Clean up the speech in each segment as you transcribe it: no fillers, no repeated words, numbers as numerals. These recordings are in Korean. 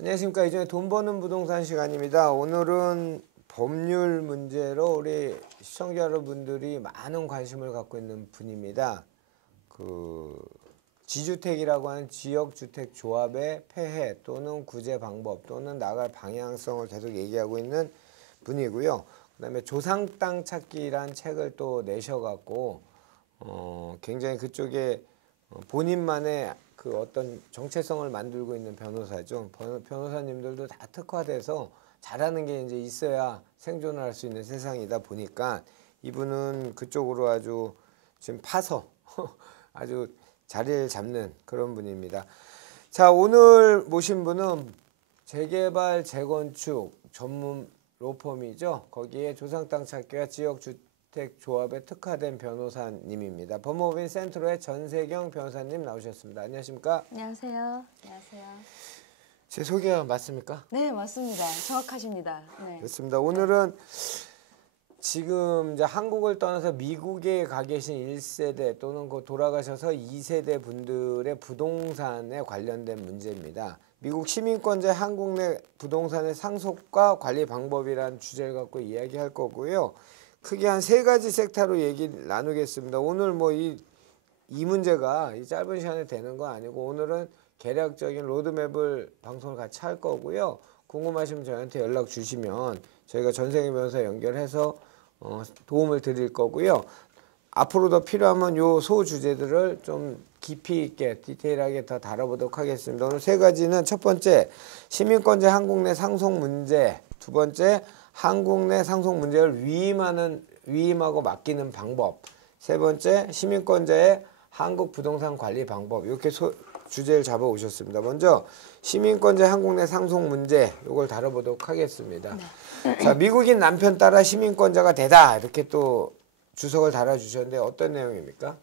안녕하십니까. 이전에 돈 버는 부동산 시간입니다. 오늘은 법률 문제로 우리 시청자 여러분들이 많은 관심을 갖고 있는 분입니다. 지주택이라고 하는 지역주택 조합의 폐해 또는 구제 방법 또는 나갈 방향성을 계속 얘기하고 있는 분이고요. 그다음에 조상 땅 찾기란 책을 또 내셔갖고 굉장히 그쪽에 본인만의 그 어떤 정체성을 만들고 있는 변호사죠. 변호사님들도 다 특화돼서 잘하는 게 이제 있어야 생존을 할 수 있는 세상이다 보니까 이분은 그쪽으로 아주 지금 파서 아주 자리를 잡는 그런 분입니다. 자, 오늘 모신 분은 재개발, 재건축 전문 로펌이죠. 거기에 조상 땅 찾기와 지역주택 조합에 특화된 변호사님입니다. 법무법인 센트로의 전세경 변호사님 나오셨습니다. 안녕하십니까? 안녕하세요. 안녕하세요. 제 소개가 맞습니까? 네, 맞습니다. 정확하십니다. 네. 그렇습니다. 오늘은 지금 이제 한국을 떠나서 미국에 가 계신 1세대 또는 돌아가셔서 2세대 분들의 부동산에 관련된 문제입니다. 미국 시민권제 한국 내 부동산의 상속과 관리 방법이라는 주제를 갖고 이야기할 거고요. 크게 한 3가지 섹터로 얘기를 나누겠습니다. 오늘 뭐 이 문제가 이 짧은 시간에 되는 건 아니고 오늘은 개략적인 로드맵을 방송을 같이 할 거고요. 궁금하시면 저희한테 연락 주시면 저희가 전세경 변호사 연결해서 도움을 드릴 거고요. 앞으로 더 필요하면 요 소주제들을 좀 깊이 있게 디테일하게 더 다뤄보도록 하겠습니다. 오늘 3가지는 첫 번째 시민권제 한국 내 상속 문제, 두 번째 한국 내 상속 문제를 위임하고 맡기는 방법, 세 번째 시민권제의 한국 부동산 관리 방법, 이렇게 주제를 잡아 오셨습니다. 먼저 시민권제 한국 내 상속 문제 이걸 다뤄보도록 하겠습니다. 네. 자, 미국인 남편 따라 시민권자가 되다 이렇게 또 주석을 달아주셨는데 어떤 내용입니까?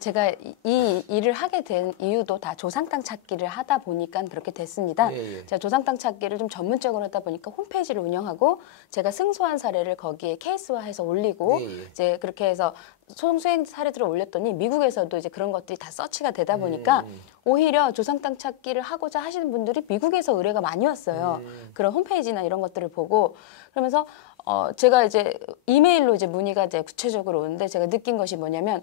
제가 이 일을 하게 된 이유도 다 조상 땅 찾기를 하다 보니까 그렇게 됐습니다. 예. 제가 조상 땅 찾기를 좀 전문적으로 하다 보니까 홈페이지를 운영하고 제가 승소한 사례를 거기에 케이스화해서 올리고 이제 그렇게 해서 소송수행 사례들을 올렸더니 미국에서도 이제 그런 것들이 다 서치가 되다 보니까 오히려 조상 땅 찾기를 하고자 하시는 분들이 미국에서 의뢰가 많이 왔어요. 그런 홈페이지나 이런 것들을 보고 그러면서 제가 이제 이메일로 이제 문의가 이제 구체적으로 오는데 제가 느낀 것이 뭐냐면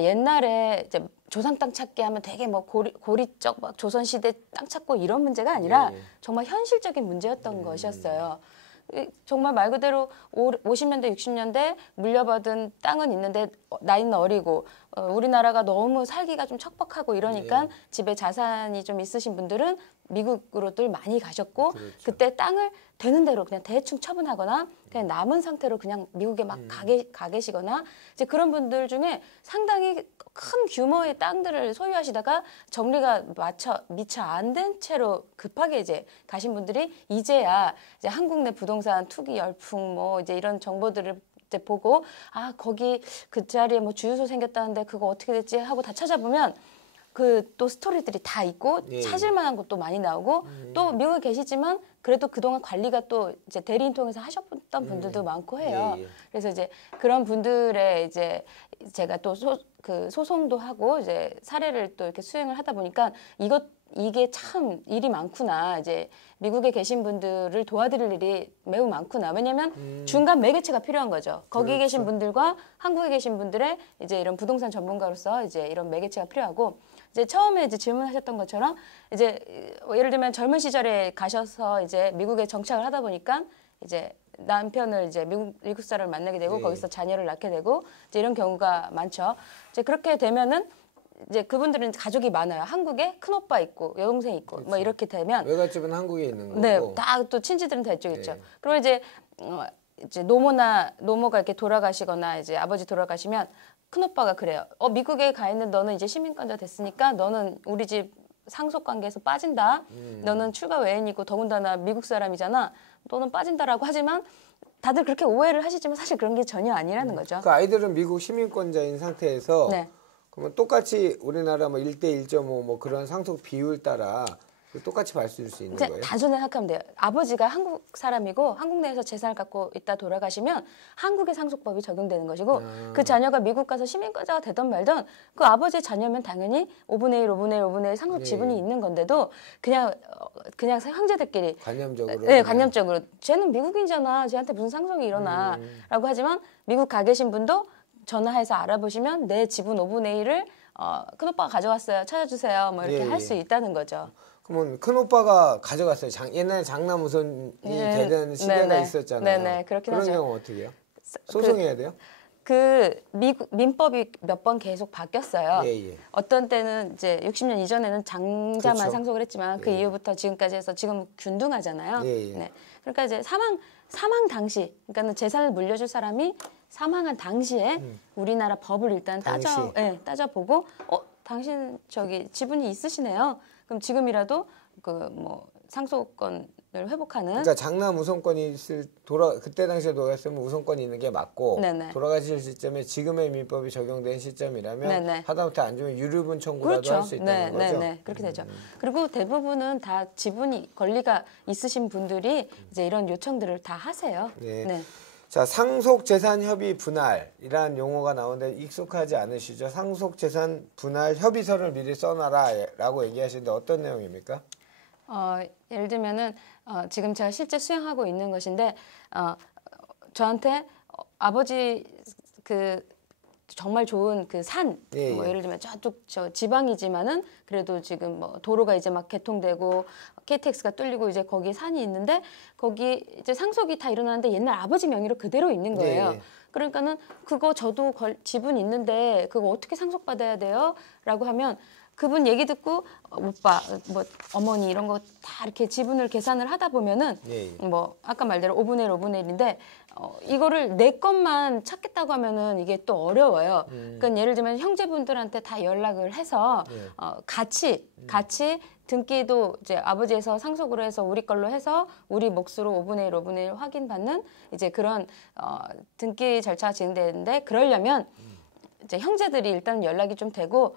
옛날에 이제 조상 땅 찾기 하면 되게 뭐 고리적 막 조선시대 땅 찾고 이런 문제가 아니라 정말 현실적인 문제였던 것이었어요. 정말 말 그대로 50년대, 60년대 물려받은 땅은 있는데 나이는 어리고 우리나라가 너무 살기가 좀 척박하고 이러니까 집에 자산이 좀 있으신 분들은 미국으로들 많이 가셨고 그렇죠. 그때 땅을 되는 대로 그냥 대충 처분하거나 그냥 남은 상태로 그냥 미국에 막 가 계시거나 이제 그런 분들 중에 상당히 큰 규모의 땅들을 소유하시다가 정리가 미처 안 된 채로 급하게 이제 가신 분들이 이제야 이제 한국 내 부동산 투기 열풍 뭐 이제 이런 정보들을 이제 보고 거기 그 자리에 뭐 주유소 생겼다는데 그거 어떻게 됐지 하고 다 찾아보면 또 스토리들이 다 있고 찾을 만한 것도 많이 나오고 또 미국에 계시지만 그래도 그동안 관리가 또 이제 대리인 통해서 하셨던 분들도 많고 해요. 그래서 이제 그런 분들의 이제 제가 또 소송도 하고 이제 사례를 또 이렇게 수행을 하다 보니까 이게 참 일이 많구나. 이제 미국에 계신 분들을 도와드릴 일이 매우 많구나. 왜냐면 중간 매개체가 필요한 거죠. 거기 그렇죠. 계신 분들과 한국에 계신 분들의 이제 이런 부동산 전문가로서 이제 이런 매개체가 필요하고 이제 처음에 이제 질문하셨던 것처럼 이제 예를 들면 젊은 시절에 가셔서 이제 미국에 정착을 하다 보니까 이제 남편을 이제 미국 사람을 만나게 되고 거기서 자녀를 낳게 되고 이제 이런 경우가 많죠. 이제 그렇게 되면은 이제 그분들은 가족이 많아요. 한국에 큰 오빠 있고 여동생 있고 그렇죠. 뭐 이렇게 되면 외갓집은 한국에 있는 거고. 네, 다 또 친지들은 다 이쪽에 있죠. 그러면 이제 노모가 이렇게 돌아가시거나 이제 아버지 돌아가시면 큰 오빠가 그래요. 미국에 가 있는 너는 이제 시민권자 됐으니까 너는 우리 집 상속 관계에서 빠진다. 너는 출가 외인이고 더군다나 미국 사람이잖아. 너는 빠진다라고 하지만 다들 그렇게 오해를 하시지만 사실 그런 게 전혀 아니라는 거죠. 그 아이들은 미국 시민권자인 상태에서 그러면 똑같이 우리나라 뭐 1대 1.5 뭐 그런 상속 비율 따라 똑같이 받을 수 있는 이제 거예요? 단순히 생각하면 돼요. 아버지가 한국 사람이고 한국 내에서 재산을 갖고 있다 돌아가시면 한국의 상속법이 적용되는 것이고 그 자녀가 미국 가서 시민권자가 되든 말든 그 아버지의 자녀면 당연히 5분의 1, 5분의 1, 5분의 1 상속 지분이 있는 건데도 그냥 형제들끼리 관념적으로 네, 관념적으로 쟤는 미국인이잖아. 쟤한테 무슨 상속이 일어나 라고 하지만 미국 가 계신 분도 전화해서 알아보시면 내 지분 5분의 1을 큰오빠가 가져갔어요. 찾아주세요. 뭐 이렇게 할 수 있다는 거죠. 그러면 큰 오빠가 가져갔어요. 옛날에 장남우선이 되는 시대가 네네. 있었잖아요. 네네, 그렇긴 그런 하죠. 경우 어떻게 해요? 소송해야 돼요? 그 미국 민법이 몇 번 계속 바뀌었어요. 예. 어떤 때는 이제 60년 이전에는 장자만 그렇죠. 상속을 했지만 그 이후부터 지금까지 해서 지금 균등하잖아요. 예. 네. 그러니까 이제 사망 당시, 그러니까는 재산을 물려줄 사람이 사망한 당시에 우리나라 법을 일단 따져보고 당신 저기 지분이 있으시네요. 그럼 지금이라도 그 뭐 상속권을 회복하는. 그러니까 장남 우선권이 그때 당시에 돌아갔으면 우선권이 있는 게 맞고 네네. 돌아가실 시점에 지금의 민법이 적용된 시점이라면 네네. 하다못해 안 주면 유류분 청구라도 그렇죠. 할 수 있다는 거죠. 네, 그렇게 되죠. 그리고 대부분은 다 지분이 권리가 있으신 분들이 이제 이런 요청들을 다 하세요. 네. 자, 상속재산협의 분할이라는 용어가 나오는데 익숙하지 않으시죠? 상속재산 분할 협의서를 미리 써놔라라고 얘기하시는데 어떤 내용입니까? 예를 들면은 지금 제가 실제 수행하고 있는 것인데 저한테 아버지 그 정말 좋은 그 산, 뭐 예를 들면 저쪽 저 지방이지만은 그래도 지금 뭐 도로가 이제 막 개통되고 KTX가 뚫리고 이제 거기 산이 있는데 거기 이제 상속이 다 일어나는데 옛날 아버지 명의로 그대로 있는 거예요. 그러니까는 그거 저도 지분 있는데 그거 어떻게 상속받아야 돼요? 라고 하면 그분 얘기 듣고 오빠, 뭐 어머니 이런 거 다 이렇게 지분을 계산을 하다 보면은 뭐 아까 말대로 5분의 1, 5분의 1인데 이거를 내 것만 찾겠다고 하면은 이게 또 어려워요. 그러니까 예를 들면 형제분들한테 다 연락을 해서 같이 등기도 이제 아버지에서 상속으로 해서 우리 걸로 해서 우리 몫으로 5분의 1, 5분의 1 확인받는 이제 그런 등기 절차가 진행되는데 그러려면 이제 형제들이 일단 연락이 좀 되고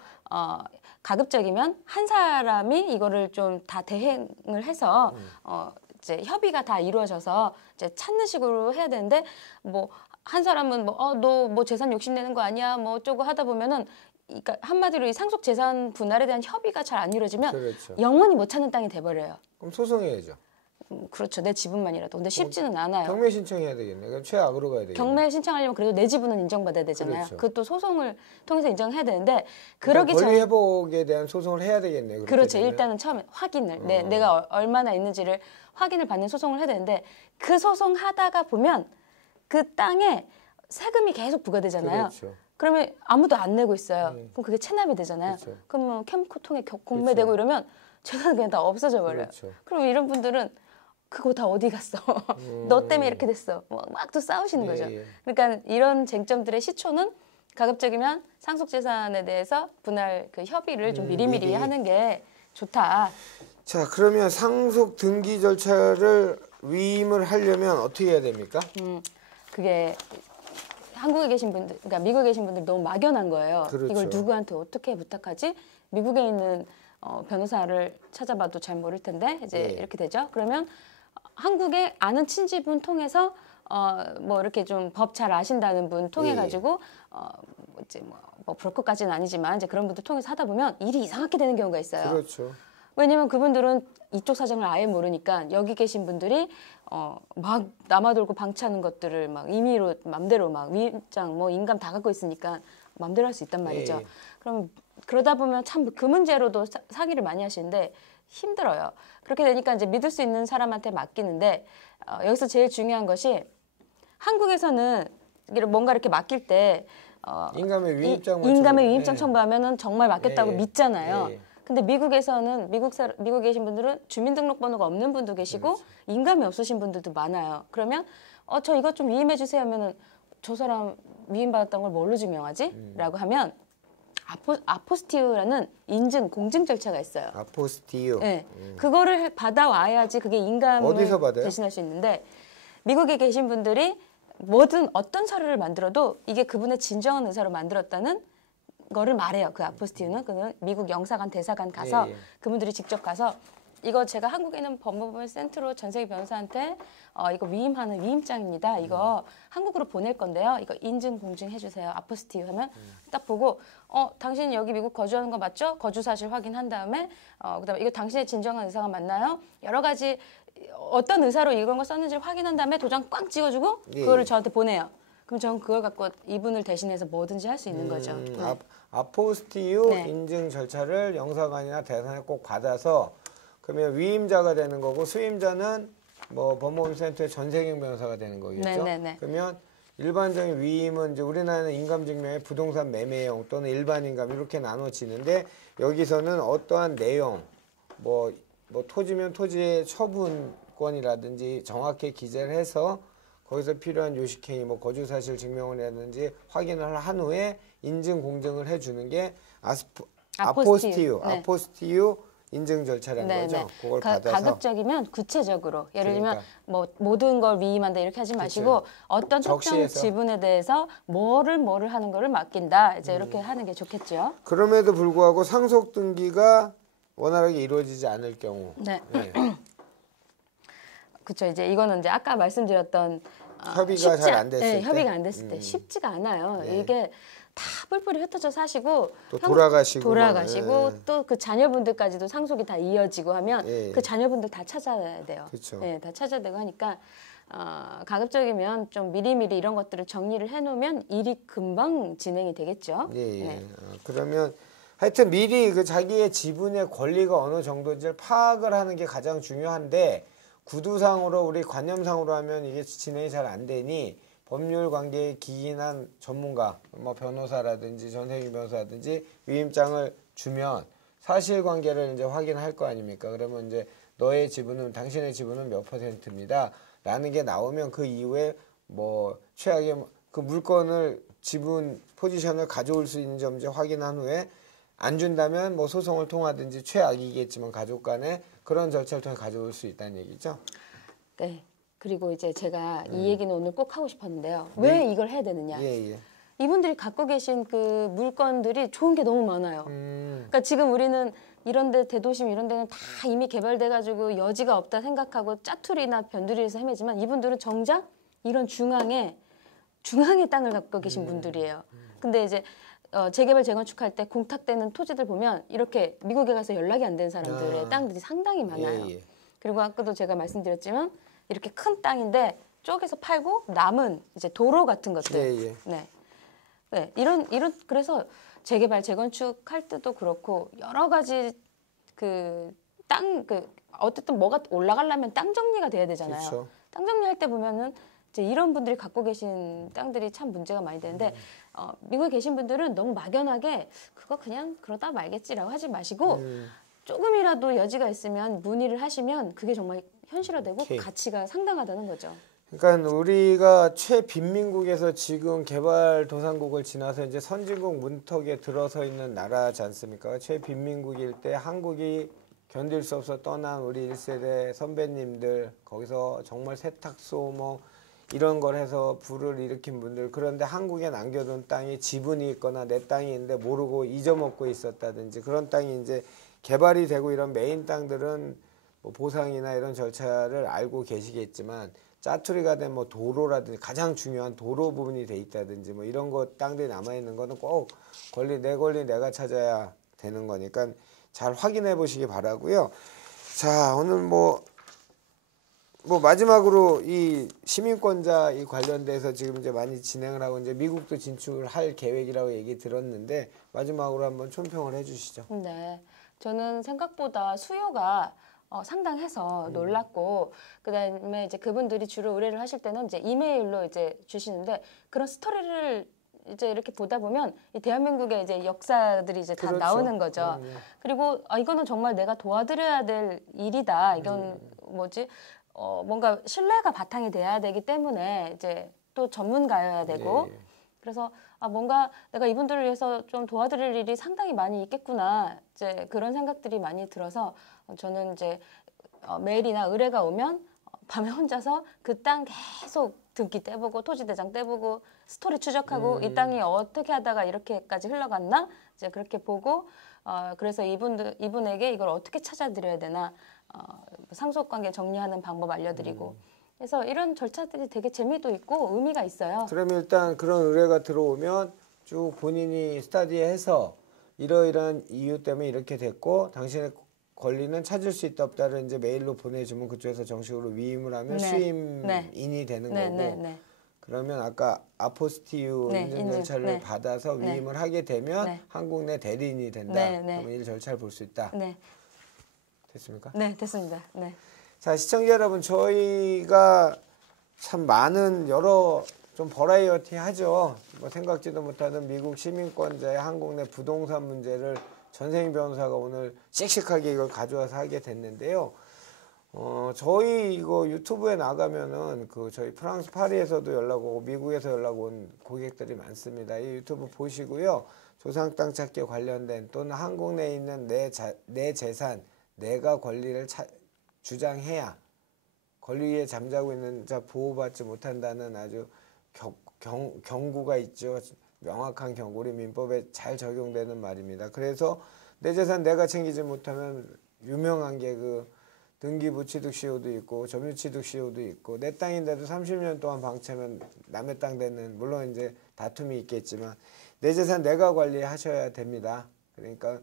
가급적이면 한 사람이 이거를 좀 다 대행을 해서 이제 협의가 다 이루어져서 이제 찾는 식으로 해야 되는데 뭐 한 사람은 뭐 너 뭐 재산 욕심내는 거 아니야 뭐 어쩌고 하다 보면은 그러니까 한마디로 이 상속 재산 분할에 대한 협의가 잘 안 이루어지면 영원히 못 찾는 땅이 돼버려요. 그럼 소송해야죠. 그렇죠. 내 지분만이라도. 근데 쉽지는 않아요. 경매 신청해야 되겠네. 그럼 최악으로 가야 되겠네. 경매 신청하려면 그래도 내 지분은 인정받아야 되잖아요. 그것도 소송을 통해서 인정해야 되는데 그러기 전에 권리 회복에 대한 소송을 해야 되겠네요. 그렇죠. 되면. 일단은 처음에 확인을 내가 얼마나 있는지를 확인을 받는 소송을 해야 되는데 그 소송하다가 보면 그 땅에 세금이 계속 부과되잖아요. 그렇죠. 그러면 아무도 안 내고 있어요. 그럼 그게 체납이 되잖아요. 그러면 캠코통에 공매되고 이러면 재산이 그냥 다 없어져 버려요. 그럼 이런 분들은 그거 다 어디 갔어? 너 때문에 이렇게 됐어. 막 또 싸우시는 거죠. 그러니까 이런 쟁점들의 시초는 가급적이면 상속재산에 대해서 분할 그 협의를 좀 미리미리 하는 게 좋다. 자, 그러면 상속 등기 절차를 위임을 하려면 어떻게 해야 됩니까? 그게 한국에 계신 분들, 그러니까 미국에 계신 분들 너무 막연한 거예요. 이걸 누구한테 어떻게 부탁하지? 미국에 있는 변호사를 찾아봐도 잘 모를 텐데 이제 이렇게 되죠. 그러면 한국에 아는 친지분 통해서 뭐 이렇게 좀 법 잘 아신다는 분 통해 가지고 이제 뭐 브로커까지는 아니지만 이제 그런 분들 통해서 하다 보면 일이 이상하게 되는 경우가 있어요. 그렇죠. 왜냐면 그분들은 이쪽 사정을 아예 모르니까 여기 계신 분들이 막 남아돌고 방치하는 것들을 막 임의로 맘대로 막 위임장 뭐 인감 다 갖고 있으니까 맘대로 할 수 있단 말이죠. 그럼 그러다 보면 참 그 문제로도 상의를 많이 하시는데 힘들어요. 그렇게 되니까 이제 믿을 수 있는 사람한테 맡기는데 여기서 제일 중요한 것이 한국에서는 뭔가 이렇게 맡길 때 인감의 위임장 첨부하면은 정말 맞겠다고 믿잖아요. 근데 미국에서는 미국에 계신 분들은 주민등록번호가 없는 분도 계시고 인감이 없으신 분들도 많아요. 그러면 저 이것 좀 위임해 주세요 하면은 저 사람 위임받았던 걸 뭘로 증명하지? 라고 하면 아포스티유라는 공증 절차가 있어요. 아포스티유. 네, 그거를 받아와야지 그게 인감을 어디서 받아요? 대신할 수 있는데 미국에 계신 분들이 어떤 서류를 만들어도 이게 그분의 진정한 의사로 만들었다는 거를 말해요. 그 아포스티유는 그는 미국 영사관, 대사관 가서 그분들이 직접 가서 이거 제가 한국에 있는 법무부 센터로 전세기 변호사한테 이거 위임하는 위임장입니다. 이거 한국으로 보낼 건데요. 이거 인증 공증해 주세요. 아포스티유 하면 딱 보고 당신 여기 미국 거주하는 거 맞죠? 거주 사실 확인한 다음에 그다음에 이거 당신의 진정한 의사가 맞나요? 여러 가지 어떤 의사로 이런 거 썼는지 확인한 다음에 도장 꽝 찍어주고 그거를 저한테 보내요. 그럼 저는 그걸 갖고 이분을 대신해서 뭐든지 할 수 있는 거죠. 아포스티유 네. 인증 절차를 영사관이나 대사관에 꼭 받아서 그러면 위임자가 되는 거고 수임자는 뭐 법무부센터의 전세경 변호사가 되는 거겠죠. 네네네. 그러면 일반적인 위임은 이제 우리나라는 인감증명의 부동산 매매용 또는 일반 인감 이렇게 나눠지는데 여기서는 어떠한 내용 뭐 토지면 토지의 처분권이라든지 정확히 기재를 해서 거기서 필요한 요식행위, 뭐 거주사실 증명원이라든지 확인을 한 후에 인증 공증을 해주는 게 아포스티유, 네. 아포스티유 인증 절차라는 네, 거죠. 네. 그걸 받아서 가급적이면 구체적으로 예를 들면 그러니까. 뭐 모든 걸 위임한다 이렇게 하지 마시고 어떤 특정 적시해서. 지분에 대해서 뭐를 하는 거를 맡긴다 이제 이렇게 하는 게 좋겠죠. 그럼에도 불구하고 상속 등기가 원활하게 이루어지지 않을 경우 네. 네. 그렇죠. 이제 이거는 이제 아까 말씀드렸던 협의가 잘 안 됐을 때? 협의가 안 됐을 때 쉽지가 않아요. 네. 이게 다 뿔뿔이 흩어져 사시고 또 돌아가시고 네. 또 그 자녀분들까지도 상속이 다 이어지고 하면 네. 그 자녀분들 다 찾아야 돼요. 그쵸. 네, 다 찾아야 되고 하니까 가급적이면 좀 미리미리 이런 것들을 정리를 해놓으면 일이 금방 진행이 되겠죠. 예, 예. 네. 그러면 하여튼 미리 그 자기의 지분의 권리가 어느 정도인지를 파악을 하는 게 가장 중요한데 구두상으로 우리 관념상으로 하면 이게 진행이 잘 안 되니 법률 관계에 기인한 전문가, 뭐 변호사라든지 전세기 변호사라든지 위임장을 주면 사실관계를 이제 확인할 거 아닙니까? 그러면 이제 너의 지분은 당신의 지분은 몇 %입니다. 라는 게 나오면 그 이후에 뭐 최악의 그 물건을 지분 포지션을 가져올 수 있는지 없는지 확인한 후에 안 준다면 뭐 소송을 통하든지 최악이겠지만 가족 간에 그런 절차를 통해 가져올 수 있다는 얘기죠. 네. 그리고 이제 제가 이 얘기는 오늘 꼭 하고 싶었는데요. 왜 이걸 해야 되느냐? 예, 예. 이분들이 갖고 계신 그 물건들이 좋은 게 너무 많아요. 그러니까 지금 우리는 이런데 대도심 이런 데는 다 이미 개발돼가지고 여지가 없다 생각하고 짜투리나 변두리에서 헤매지만 이분들은 정작 이런 중앙에 땅을 갖고 계신 분들이에요. 근데 이제 재개발 재건축할 때 공탁되는 토지들 보면 이렇게 미국에 가서 연락이 안 되는 사람들의 땅들이 상당히 많아요. 예, 예. 그리고 아까도 제가 말씀드렸지만 이렇게 큰 땅인데 쪼개서 팔고 남은 이제 도로 같은 것들. 예, 예. 네. 네. 이런 그래서 재개발 재건축할 때도 그렇고 여러 가지 어쨌든 뭐가 올라가려면 땅 정리가 돼야 되잖아요. 그렇죠. 땅 정리할 때 보면은 이제 이런 분들이 갖고 계신 땅들이 참 문제가 많이 되는데 미국에 계신 분들은 너무 막연하게 그거 그냥 그러다 말겠지라고 하지 마시고 조금이라도 여지가 있으면 문의를 하시면 그게 정말 현실화되고 오케이. 가치가 상당하다는 거죠. 그러니까 우리가 최빈민국에서 지금 개발도상국을 지나서 이제 선진국 문턱에 들어서 있는 나라지 않습니까? 최빈민국일 때 한국이 견딜 수 없어 떠난 우리 1세대 선배님들 거기서 정말 세탁소 뭐 이런 걸 해서 불을 일으킨 분들 그런데 한국에 남겨둔 땅이 지분이 있거나 내 땅이 있는데 모르고 잊어먹고 있었다든지 그런 땅이 이제 개발이 되고 이런 메인 땅들은 뭐 보상이나 이런 절차를 알고 계시겠지만 짜투리가 된 뭐 도로라든지 가장 중요한 도로 부분이 돼 있다든지 뭐 이런 거 땅들이 남아 있는 거는 꼭 내 권리 내가 찾아야 되는 거니까 잘 확인해 보시기 바라고요. 자, 오늘 뭐 마지막으로 이 시민권자 이 관련돼서 지금 이제 많이 진행을 하고 이제 미국도 진출할 계획이라고 얘기 들었는데 마지막으로 한번 총평을 해주시죠. 네, 저는 생각보다 수요가 상당해서 놀랐고 그다음에 이제 그분들이 주로 의뢰를 하실 때는 이제 이메일로 이제 주시는데 그런 스토리를 이제 이렇게 보다 보면 이 대한민국의 이제 역사들이 이제 다 그렇죠. 나오는 거죠. 그리고 이거는 정말 내가 도와드려야 될 일이다. 이건 뭔가 신뢰가 바탕이 돼야 되기 때문에 이제 또 전문가여야 되고 예. 그래서 뭔가 내가 이분들을 위해서 좀 도와드릴 일이 상당히 많이 있겠구나 이제 그런 생각들이 많이 들어서 저는 이제 메일이나 의뢰가 오면 밤에 혼자서 그 땅 계속 등기 떼보고 토지대장 떼보고 스토리 추적하고 이 땅이 어떻게 하다가 이렇게까지 흘러갔나 이제 그렇게 보고 그래서 이분에게 이걸 어떻게 찾아드려야 되나 상속관계 정리하는 방법 알려드리고 그래서 이런 절차들이 되게 재미도 있고 의미가 있어요. 그러면 일단 그런 의뢰가 들어오면 쭉 본인이 스터디해서 이러이러한 이유 때문에 이렇게 됐고 당신의 권리는 찾을 수 있다 없다를 이제 메일로 보내주면 그쪽에서 정식으로 위임을 하면 네. 수임인이 되는 네, 거고 네, 네. 그러면 아까 아포스티유 네, 인증 인증. 절차를 네. 받아서 네. 위임을 하게 되면 네. 한국 내 대리인이 된다. 네, 네. 그러면 일 절차를 볼 수 있다. 네, 됐습니까? 네, 됐습니다. 네. 자, 시청자 여러분, 저희가 참 많은 여러 좀 버라이어티 하죠. 뭐 생각지도 못하는 미국 시민권자의 한국 내 부동산 문제를 전세인 변호사가 오늘 씩씩하게 이걸 가져와서 하게 됐는데요. 저희 이거 유튜브에 나가면은 저희 프랑스 파리에서도 연락 오고 미국에서 연락 온 고객들이 많습니다. 이 유튜브 보시고요. 조상 땅 찾기 관련된 또는 한국 내에 있는 내 재산, 내가 권리를 주장해야 권리에 잠자고 있는 자 보호받지 못한다는 아주 경고가 있죠. 명확한 경고, 우리 민법에 잘 적용되는 말입니다. 그래서 내 재산 내가 챙기지 못하면 유명한 게 등기부 취득 시효도 있고 점유 취득 시효도 있고 내 땅인데도 30년 동안 방치하면 남의 땅 되는, 물론 이제 다툼이 있겠지만 내 재산 내가 관리하셔야 됩니다. 그러니까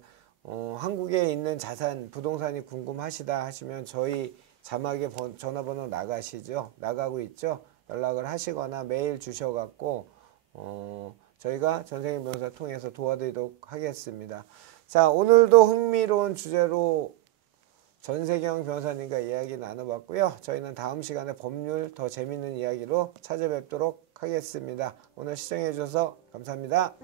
한국에 있는 자산 부동산이 궁금하시다 하시면 저희 자막에 전화번호 나가고 있죠. 연락을 하시거나 메일 주셔갖고 저희가 전세인 변호사 통해서 도와드리도록 하겠습니다. 자, 오늘도 흥미로운 주제로 전세경 변호사님과 이야기 나눠봤고요. 저희는 다음 시간에 법률 더 재밌는 이야기로 찾아뵙도록 하겠습니다. 오늘 시청해 주셔서 감사합니다.